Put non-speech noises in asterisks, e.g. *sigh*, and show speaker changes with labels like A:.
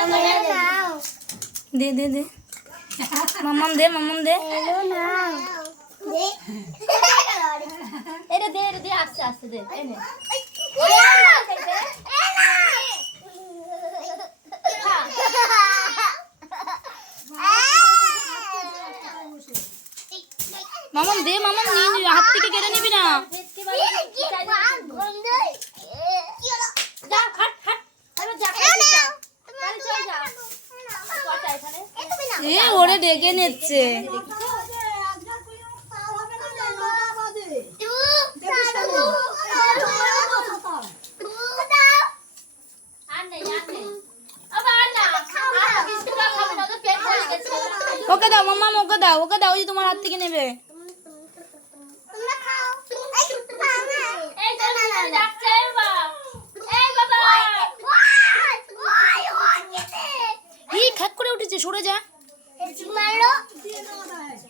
A: *laughs* Mama, de
B: de. Dê, dê, dê. Mamãe dê, mamãe dê.
A: Eu não.
C: Dê.
B: Ele dê, <o mi? Gülüyor> ele dê, aça, aça, dê. Ele. De. Ası, ası, de. ele.
A: *laughs*
B: *laughs*. *laughs* mamam de mamam niye? Hattı ki gelene bir daha. ওরে ডেকে নিচ্ছে ওকে দাও মাম্মা ওকে দাও ওকে দাও ওই তোমার হাত থেকে নেবে সরে যা
A: 정말로?